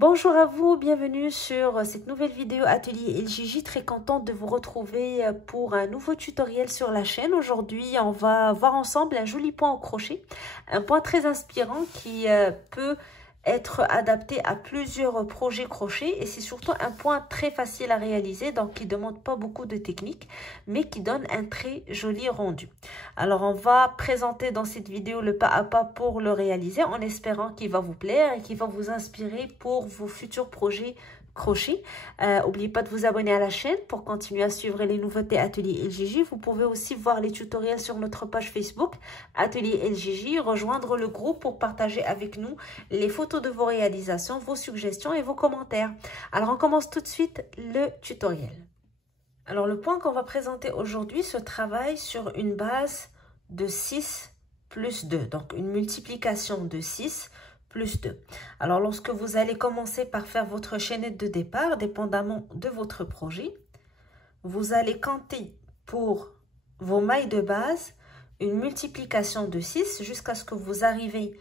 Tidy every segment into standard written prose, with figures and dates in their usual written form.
Bonjour à vous, bienvenue sur cette nouvelle vidéo Atelier LJJ. Très contente de vous retrouver pour un nouveau tutoriel sur la chaîne. Aujourd'hui, on va voir ensemble un joli point au crochet. Un point très inspirant qui peut être adapté à plusieurs projets crochet. Et c'est surtout un point très facile à réaliser, donc qui ne demande pas beaucoup de technique, mais qui donne un très joli rendu. Alors, on va présenter dans cette vidéo le pas à pas pour le réaliser en espérant qu'il va vous plaire et qu'il va vous inspirer pour vos futurs projets crochet. N'oubliez pas de vous abonner à la chaîne pour continuer à suivre les nouveautés Atelier LJJ. Vous pouvez aussi voir les tutoriels sur notre page Facebook Atelier LJJ, rejoindre le groupe pour partager avec nous les photos de vos réalisations, vos suggestions et vos commentaires. Alors, on commence tout de suite le tutoriel. Alors, le point qu'on va présenter aujourd'hui se travaille sur une base de 6 plus 2, donc une multiplication de 6 plus 2. Alors, lorsque vous allez commencer par faire votre chaînette de départ, dépendamment de votre projet, vous allez compter pour vos mailles de base une multiplication de 6 jusqu'à ce que vous arrivez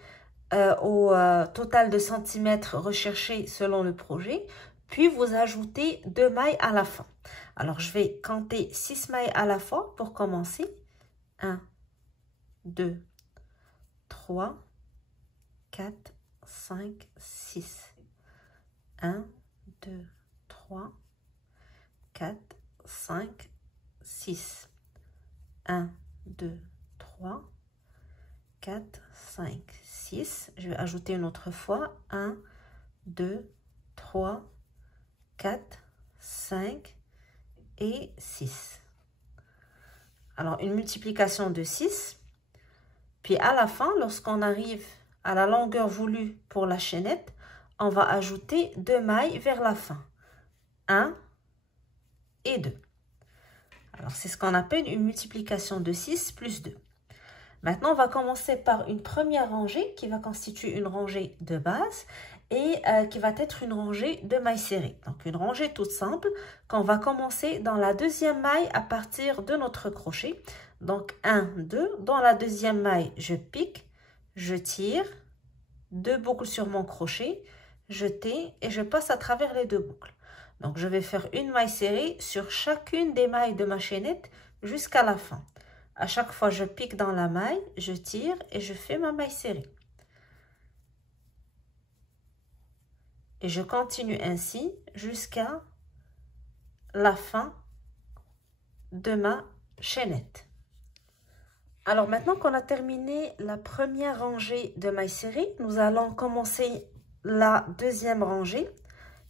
au total de centimètres recherché selon le projet, puis vous ajoutez 2 mailles à la fin. Alors, je vais compter 6 mailles à la fois pour commencer. 1, 2, 3, 4, 5, 6. 1, 2, 3, 4, 5, 6. 1, 2, 3, 4, 5, 6. Je vais ajouter une autre fois. 1, 2, 3, 4, 5 et 6. Alors, une multiplication de 6. Puis à la fin, lorsqu'on arrive à la longueur voulue pour la chaînette, on va ajouter 2 mailles vers la fin. 1 et 2. Alors, c'est ce qu'on appelle une multiplication de 6 plus 2. Maintenant, on va commencer par une première rangée qui va constituer une rangée de base et qui va être une rangée de mailles serrées. Donc, une rangée toute simple qu'on va commencer dans la deuxième maille à partir de notre crochet. Donc, 1, 2. Dans la deuxième maille, je pique, je tire, 2 boucles sur mon crochet, je tais et je passe à travers les 2 boucles. Donc, je vais faire une maille serrée sur chacune des mailles de ma chaînette jusqu'à la fin. À chaque fois, je pique dans la maille, je tire et je fais ma maille serrée. Et je continue ainsi jusqu'à la fin de ma chaînette. Alors maintenant qu'on a terminé la première rangée de mailles serrées, nous allons commencer la deuxième rangée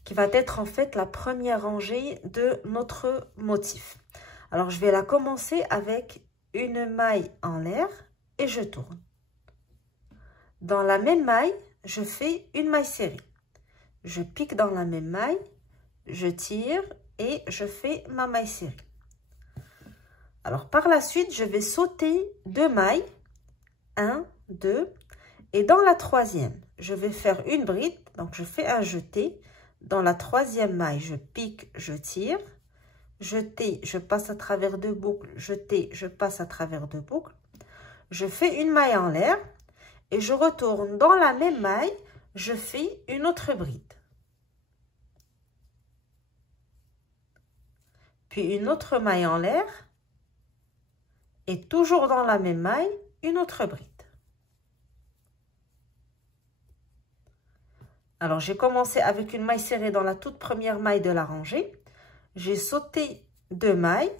qui va être en fait la première rangée de notre motif. Alors je vais la commencer avec une maille en l'air et je tourne. Dans la même maille, je fais une maille serrée. Je pique dans la même maille, je tire et je fais ma maille serrée. Alors, par la suite, je vais sauter 2 mailles. 1, 2. Et dans la troisième, je vais faire une bride. Donc, je fais un jeté. Dans la troisième maille, je pique, je tire. Jeté, je passe à travers 2 boucles. Jeté, je passe à travers 2 boucles. Je fais une maille en l'air. Et je retourne dans la même maille. Je fais une autre bride. Puis une autre maille en l'air. Et toujours dans la même maille, une autre bride. Alors, j'ai commencé avec une maille serrée dans la toute première maille de la rangée. J'ai sauté 2 mailles.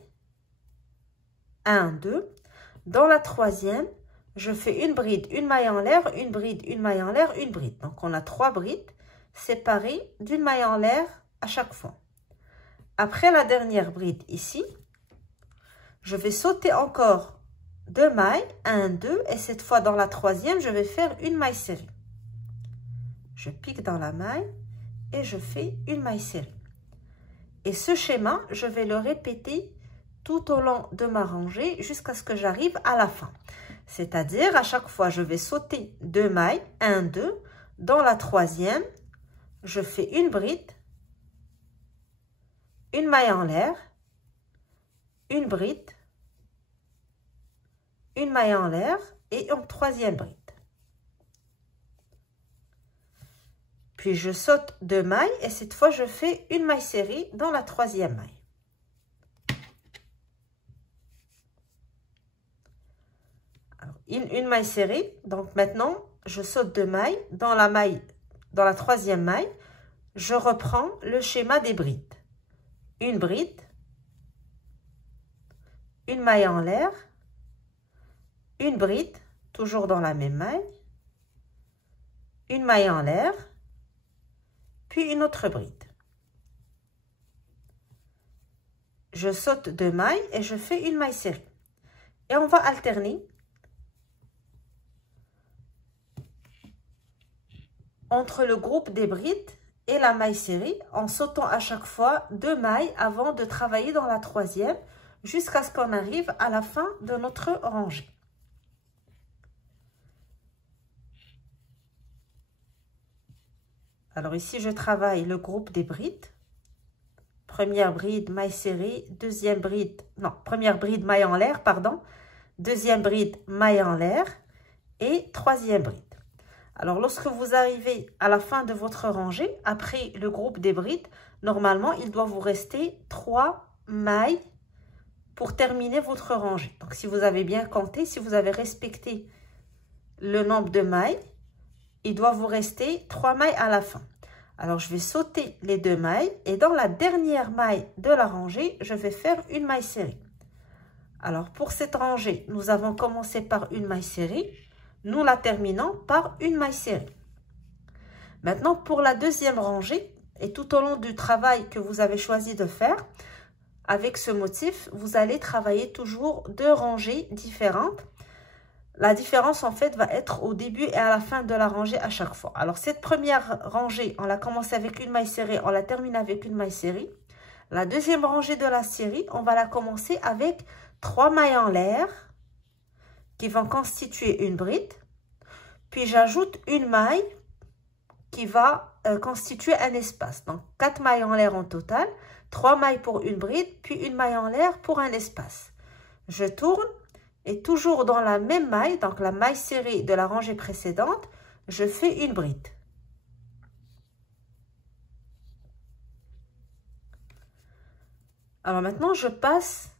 1, 2. Dans la troisième, je fais une bride, une maille en l'air, une bride, une maille en l'air, une bride. Donc, on a 3 brides séparées d'une maille en l'air à chaque fois. Après la dernière bride ici, je vais sauter encore 2 mailles, 1, 2, et cette fois dans la troisième, je vais faire une maille serrée. Je pique dans la maille et je fais une maille serrée. Et ce schéma, je vais le répéter tout au long de ma rangée jusqu'à ce que j'arrive à la fin. C'est-à-dire, à chaque fois, je vais sauter 2 mailles, 1, 2. Dans la troisième, je fais une bride, une maille en l'air, une bride, une maille en l'air et une troisième bride. Puis je saute 2 mailles et cette fois je fais une maille serrée dans la troisième maille. Alors, une maille serrée, donc maintenant je saute 2 mailles dans la troisième maille. Je reprends le schéma des brides. Une bride, une maille en l'air, une bride, toujours dans la même maille, une maille en l'air, puis une autre bride. Je saute 2 mailles et je fais une maille serrée. Et on va alterner entre le groupe des brides et la maille serrée en sautant à chaque fois 2 mailles avant de travailler dans la troisième jusqu'à ce qu'on arrive à la fin de notre rangée. Alors ici, je travaille le groupe des brides. Première bride, maille serrée, deuxième bride, non, première bride, maille en l'air, pardon. Deuxième bride, maille en l'air et troisième bride. Alors, lorsque vous arrivez à la fin de votre rangée, après le groupe des brides, normalement, il doit vous rester 3 mailles pour terminer votre rangée. Donc, si vous avez bien compté, si vous avez respecté le nombre de mailles, il doit vous rester 3 mailles à la fin. Alors, je vais sauter les 2 mailles et dans la dernière maille de la rangée, je vais faire une maille serrée. Alors, pour cette rangée, nous avons commencé par une maille serrée. Nous la terminons par une maille serrée. Maintenant, pour la deuxième rangée, et tout au long du travail que vous avez choisi de faire, avec ce motif, vous allez travailler toujours 2 rangées différentes. La différence, en fait, va être au début et à la fin de la rangée à chaque fois. Alors, cette première rangée, on l'a commencé avec une maille serrée, on la termine avec une maille serrée. La deuxième rangée de la série, on va la commencer avec 3 mailles en l'air qui vont constituer une bride. Puis, j'ajoute une maille qui va constituer un espace. Donc, 4 mailles en l'air en total, 3 mailles pour une bride, puis une maille en l'air pour un espace. Je tourne. Et toujours dans la même maille, donc la maille serrée de la rangée précédente, je fais une bride. Alors maintenant, je passe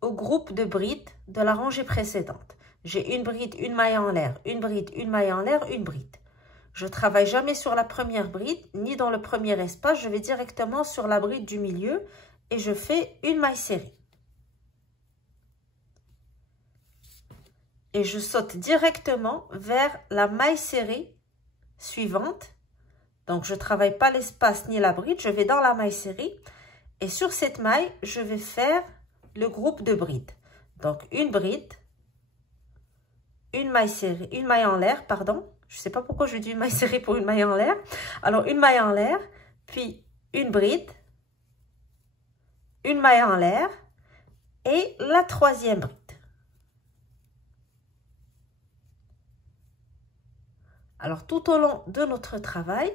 au groupe de brides de la rangée précédente. J'ai une bride, une maille en l'air, une bride, une maille en l'air, une bride. Je ne travaille jamais sur la première bride, ni dans le premier espace. Je vais directement sur la bride du milieu et je fais une maille serrée. Et je saute directement vers la maille serrée suivante. Donc, je ne travaille pas l'espace ni la bride, je vais dans la maille serrée. Et sur cette maille, je vais faire le groupe de brides. Donc, une bride, une maille serrée, une maille en l'air, pardon. Je ne sais pas pourquoi je dis une maille serrée pour une maille en l'air. Alors, une maille en l'air, puis une bride, une maille en l'air et la troisième bride. Alors, tout au long de notre travail,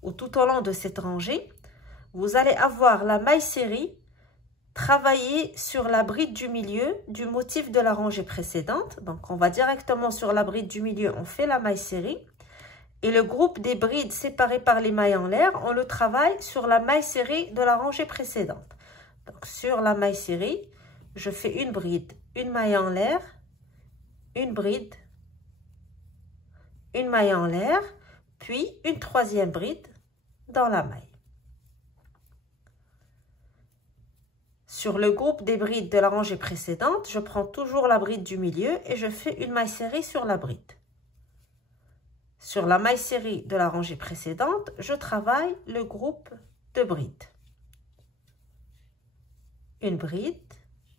ou tout au long de cette rangée, vous allez avoir la maille serrée travailler sur la bride du milieu du motif de la rangée précédente. Donc, on va directement sur la bride du milieu, on fait la maille serrée. Et le groupe des brides séparés par les mailles en l'air, on le travaille sur la maille serrée de la rangée précédente. Donc, sur la maille serrée, je fais une bride, une maille en l'air, une bride, une maille en l'air, puis une troisième bride dans la maille. Sur le groupe des brides de la rangée précédente, je prends toujours la bride du milieu et je fais une maille serrée sur la bride. Sur la maille serrée de la rangée précédente, je travaille le groupe de brides. Une bride,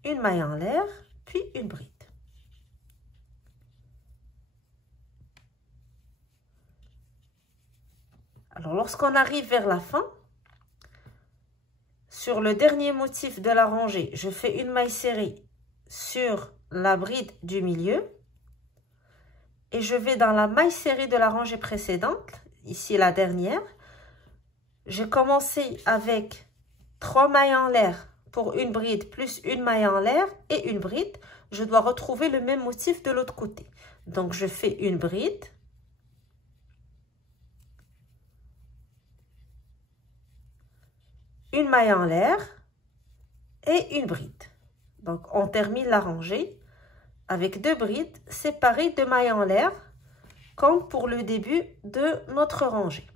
une maille en l'air, puis une bride. Alors, lorsqu'on arrive vers la fin, sur le dernier motif de la rangée, je fais une maille serrée sur la bride du milieu et je vais dans la maille serrée de la rangée précédente, ici la dernière. J'ai commencé avec 3 mailles en l'air pour une bride plus une maille en l'air et une bride. Je dois retrouver le même motif de l'autre côté. Donc, je fais une bride, une maille en l'air et une bride. Donc, on termine la rangée avec 2 brides séparées de mailles en l'air, comme pour le début de notre rangée.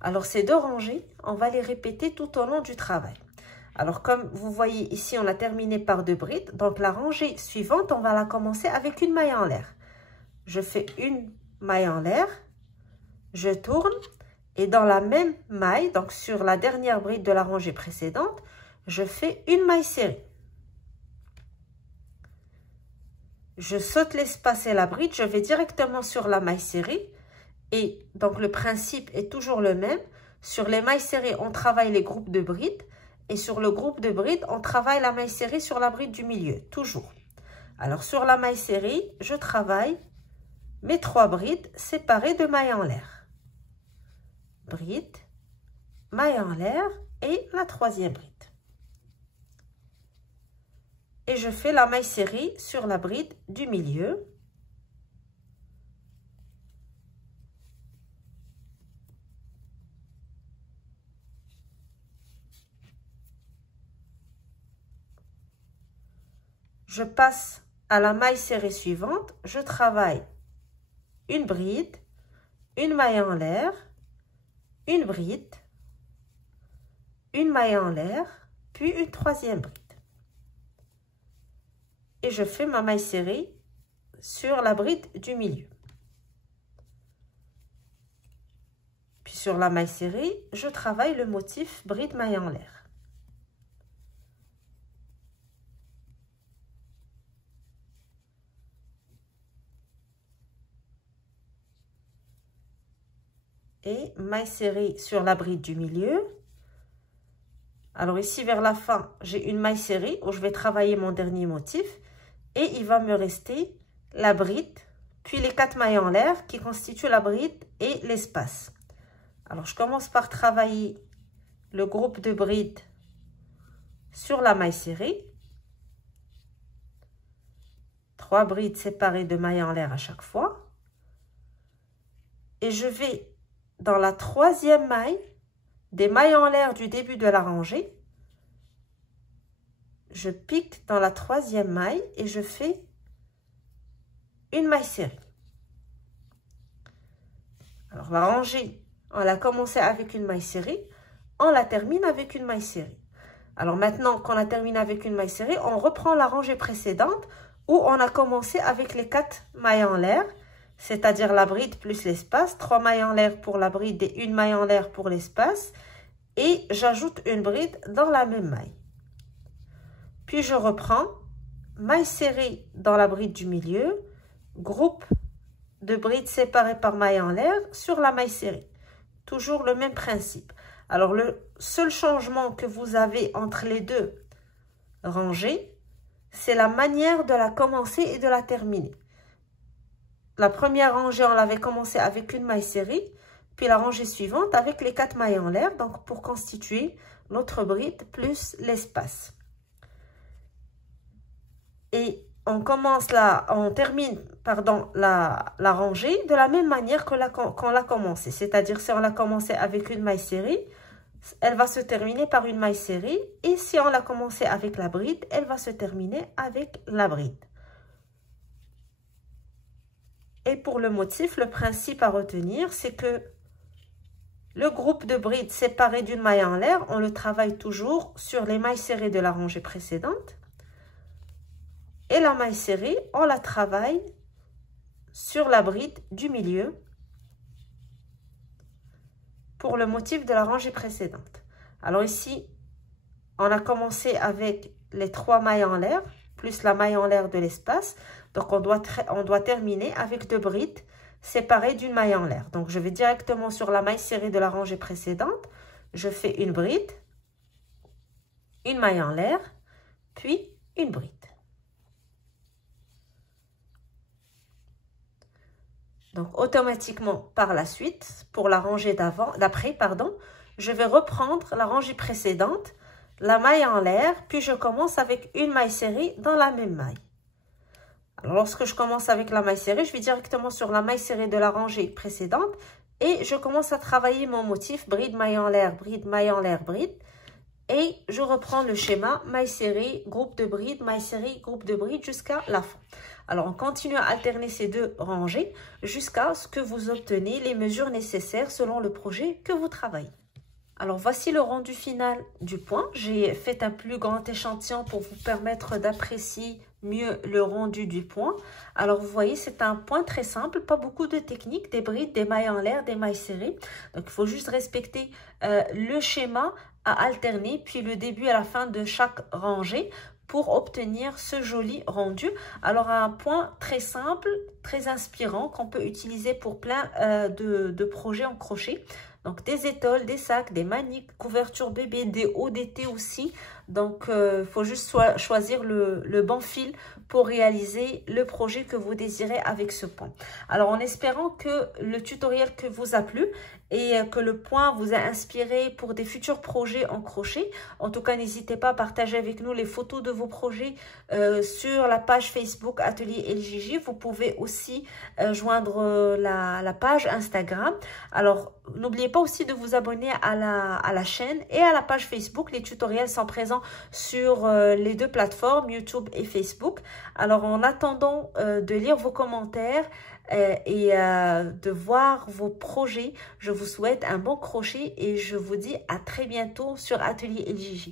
Alors, ces 2 rangées, on va les répéter tout au long du travail. Alors, comme vous voyez ici, on a terminé par 2 brides. Donc, la rangée suivante, on va la commencer avec une maille en l'air. Je fais une maille en l'air, je tourne et dans la même maille, donc sur la dernière bride de la rangée précédente, je fais une maille serrée. Je saute l'espace et la bride, je vais directement sur la maille serrée. Et donc, le principe est toujours le même. Sur les mailles serrées, on travaille les groupes de brides. Et sur le groupe de brides, on travaille la maille serrée sur la bride du milieu, toujours. Alors, sur la maille serrée, je travaille mes 3 brides séparées de mailles en l'air. Bride, maille en l'air et la 3e bride. Et je fais la maille serrée sur la bride du milieu. Je passe à la maille serrée suivante. Je travaille une bride, une maille en l'air, une bride, une maille en l'air, puis une 3e bride. Et je fais ma maille serrée sur la bride du milieu. Puis sur la maille serrée, je travaille le motif bride maille en l'air. Et maille serrée sur la bride du milieu. Alors ici vers la fin, j'ai une maille serrée où je vais travailler mon dernier motif. Et il va me rester la bride, puis les 4 mailles en l'air qui constituent la bride et l'espace. Alors, je commence par travailler le groupe de brides sur la maille serrée. 3 brides séparées de mailles en l'air à chaque fois. Et je vais dans la 3e maille des mailles en l'air du début de la rangée. Je pique dans la 3e maille et je fais une maille serrée. Alors, la rangée, on l'a commencé avec une maille serrée, on la termine avec une maille serrée. Alors, maintenant qu'on a terminé avec une maille serrée, on reprend la rangée précédente où on a commencé avec les 4 mailles en l'air, c'est-à-dire la bride plus l'espace, 3 mailles en l'air pour la bride et une maille en l'air pour l'espace, et j'ajoute une bride dans la même maille. Puis je reprends, maille serrée dans la bride du milieu, groupe de brides séparées par maille en l'air sur la maille serrée. Toujours le même principe. Alors, le seul changement que vous avez entre les 2 rangées, c'est la manière de la commencer et de la terminer. La première rangée, on l'avait commencé avec une maille serrée, puis la rangée suivante avec les 4 mailles en l'air, donc pour constituer notre bride plus l'espace. Et on termine la rangée de la même manière qu'on l'a commencé. C'est-à-dire, si on l'a commencé avec une maille serrée, elle va se terminer par une maille serrée. Et si on l'a commencé avec la bride, elle va se terminer avec la bride. Et pour le motif, le principe à retenir, c'est que le groupe de brides séparé d'une maille en l'air, on le travaille toujours sur les mailles serrées de la rangée précédente. Et la maille serrée, on la travaille sur la bride du milieu pour le motif de la rangée précédente. Alors ici, on a commencé avec les 3 mailles en l'air, plus la maille en l'air de l'espace. Donc, on doit terminer avec 2 brides séparées d'une maille en l'air. Donc, je vais directement sur la maille serrée de la rangée précédente. Je fais une bride, une maille en l'air, puis une bride. Donc, automatiquement, par la suite, pour la rangée d'après, je vais reprendre la rangée précédente, la maille en l'air, puis je commence avec une maille serrée dans la même maille. Alors, lorsque je commence avec la maille serrée, je vais directement sur la maille serrée de la rangée précédente et je commence à travailler mon motif bride, maille en l'air, bride, maille en l'air, bride. Et je reprends le schéma maille serrée, groupe de bride, maille serrée, groupe de bride jusqu'à la fin. Alors, on continue à alterner ces deux rangées jusqu'à ce que vous obtenez les mesures nécessaires selon le projet que vous travaillez. Alors, voici le rendu final du point. J'ai fait un plus grand échantillon pour vous permettre d'apprécier mieux le rendu du point. Alors, vous voyez, c'est un point très simple, pas beaucoup de techniques, des brides, des mailles en l'air, des mailles serrées. Donc, il faut juste respecter le schéma à alterner, puis le début et la fin de chaque rangée pour obtenir ce joli rendu. Alors, un point très simple, très inspirant qu'on peut utiliser pour plein de projets en crochet. Donc, des étoiles, des sacs, des maniques, couvertures bébé, des hauts d'été aussi. Donc, il faut juste choisir le bon fil pour réaliser le projet que vous désirez avec ce point. Alors, en espérant que le tutoriel que vous a plu et que le point vous a inspiré pour des futurs projets en crochet. En tout cas, n'hésitez pas à partager avec nous les photos de vos projets sur la page Facebook Atelier LJJ. Vous pouvez aussi joindre la page Instagram. Alors, n'oubliez pas aussi de vous abonner à la chaîne et à la page Facebook. Les tutoriels sont présents sur les deux plateformes, YouTube et Facebook. Alors, en attendant de lire vos commentaires et de voir vos projets, je vous souhaite un bon crochet et je vous dis à très bientôt sur Atelier LJJ.